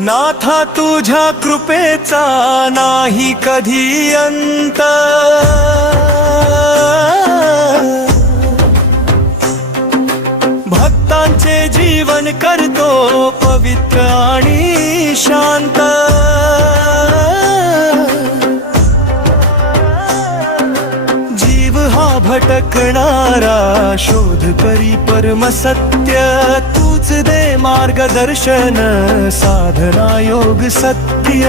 नाथा तुझ्या कृपेचा नाही कधी अंत, भक्तांचे जीवन करतो पवित्र आणि शांत। जीव हा भटकणारा शोध करी परम सत्य, तूच दे मार्गदर्शन साधना योग सत्य।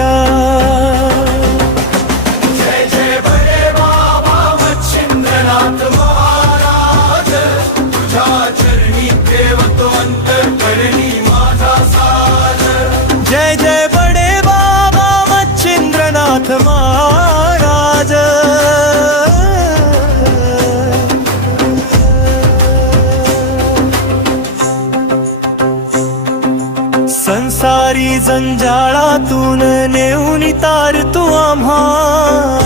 जय जय बडे बाबा मच्छिंद्रनाथ महाराज, तुझ्या चरणी ठेवतो अंतःकरणी माझा साज। जय जय बडे बाबा मच्छिंद्रनाथ महाराज। संसारी जंजाळातून नेऊन तार तू आम्हा,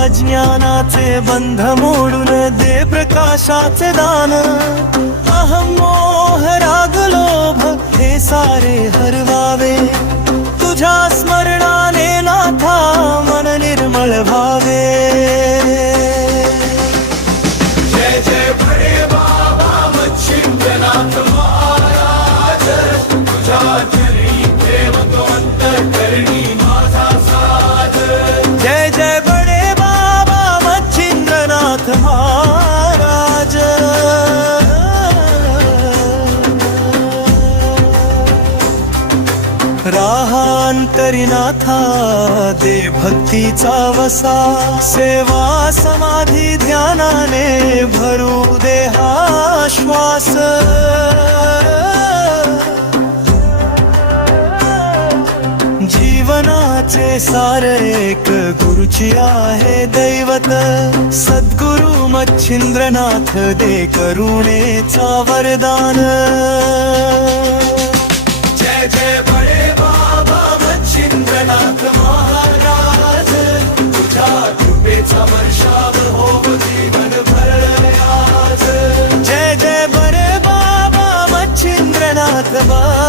अज्ञानाचे बंध मोडून दे प्रकाशाचे दान। अहम मोह राग लोभ हे सारे हरवावे, तुझ्या स्मरणाने नाथा मन निर्मळ व्हावे। जय जय बडे बाबा मच्छिंद्रनाथ महाराज, तुझ्या चरणी ठेवतो अंतःकरणी माझा साज। जय जय बडे बाबा मच्छिंद्रनाथ महाराज। राहांतरीनाथा दे भक्तीचा वसा, सेवा समाधी ध्यानाने भरू दे हा श्वास। जीवनाचे सार एक गुरुची आहे दैवत, सद्गुरु मच्छिंद्रनाथ दे करुणेचा वरदान। जय जय बडे बाबा मच्छिंद्रनाथ महाराज, तुझ्या कृपेचा वर्षाव होव जीवनभर आज। जय जय बडे बाबा मच्छिंद्रनाथ महाराज।